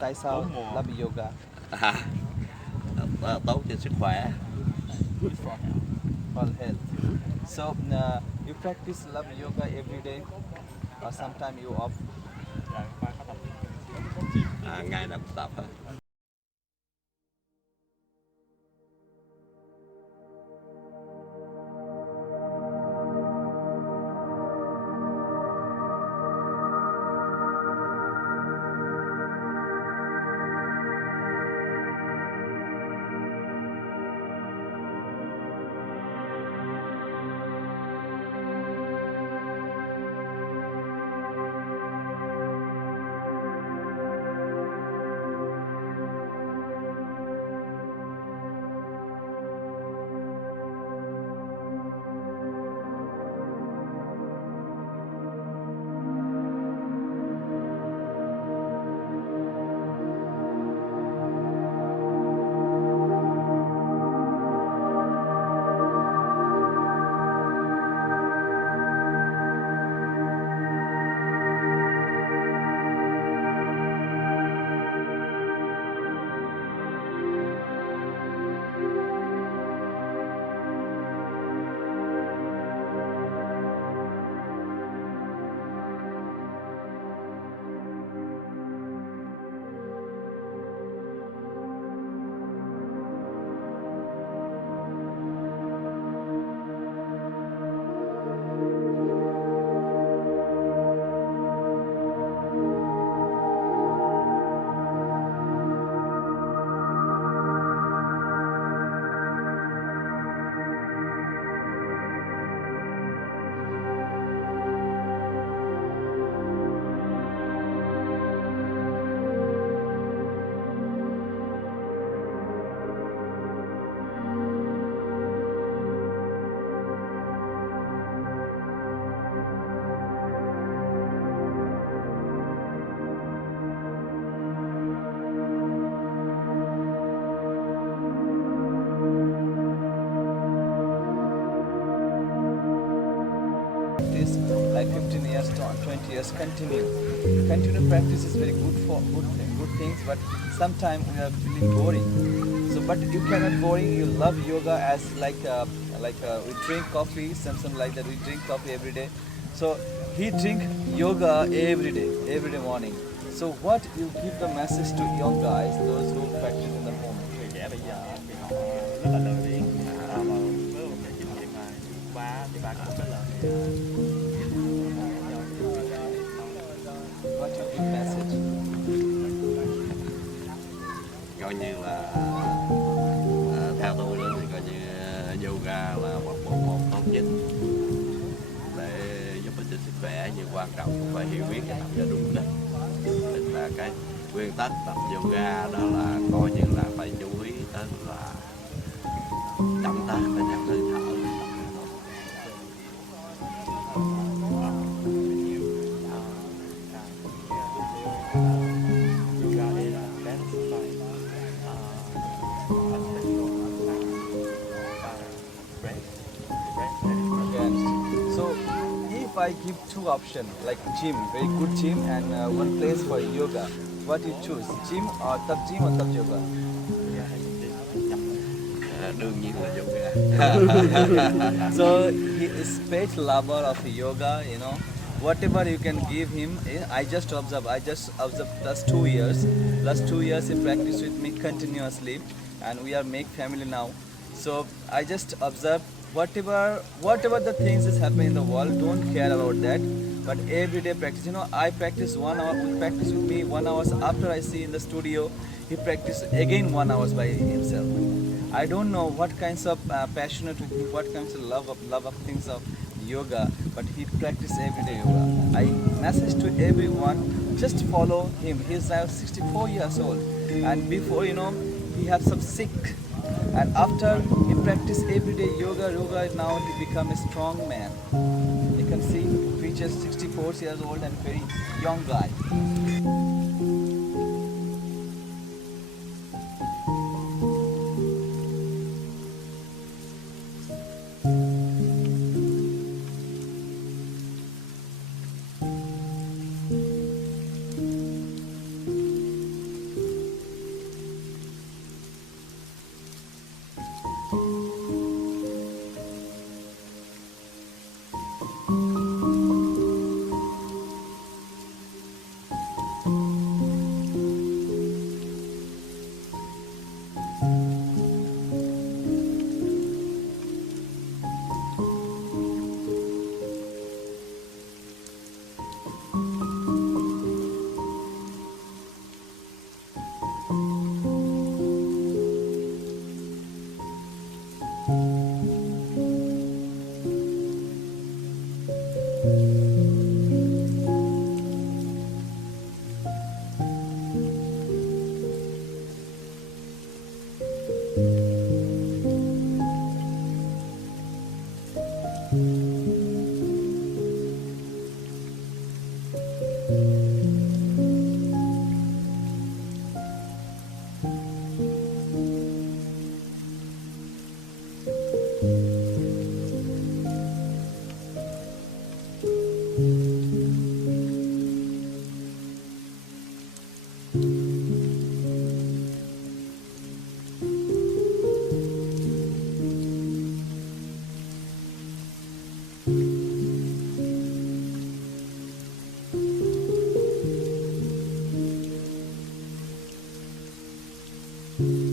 tại sao Bốn mùa. love yoga? À, tốt cho sức khỏe. Good for health. For health. So you practice love yoga every day, or sometimes you off? Rồi qua có tập Ngày nào cũng tập hết. Practice like 15 years to 20 years, continue practice is very good for good things, but sometimes we are feeling boring. So but you cannot boring, you love yoga as we drink coffee, something like that, we drink coffee every day. So he drink yoga every day morning. So what you give the message to young guys, those who practice in the home? người trẻ bây giờ thì họ rất là lười biếng. Mà với một cái kinh nghiệm mà ba thì ba có một cái lời What you give message? Coi như là theo tôi nữa thì coi như yoga là một bộ môn tốt nhất để giúp ích cho sức khỏe, nhưng quan trọng cũng phải hiểu biết và tập cho đúng cách. Tức là cái nguyên tắc tập yoga đó là coi như là phải chú ý tới là động tác và nhận hơi thở. So if I give two options, like gym, very good gym, and one place for yoga, what you choose, gym or tập yoga? Đương nhiên là yoga. So he is great lover of yoga, you know. Whatever you can give him, I just observe plus 2 years. Last 2 years he practiced with me continuously, and we are make family now. So I just observe whatever the things is happening in the world, don't care about that. But everyday practice, you know, I practice 1 hour, he practice with me 1 hour. After I see in the studio, he practice again 1 hour by himself. I don't know what kinds of passionate with him, what kinds of love of things of yoga, but he practice everyday yoga. I message to everyone, just follow him. He's now 64 years old, and before, you know, he had some sick, and after he practice everyday yoga, now he become a strong man. You can see, he reaches 64 years old and very young guy. you.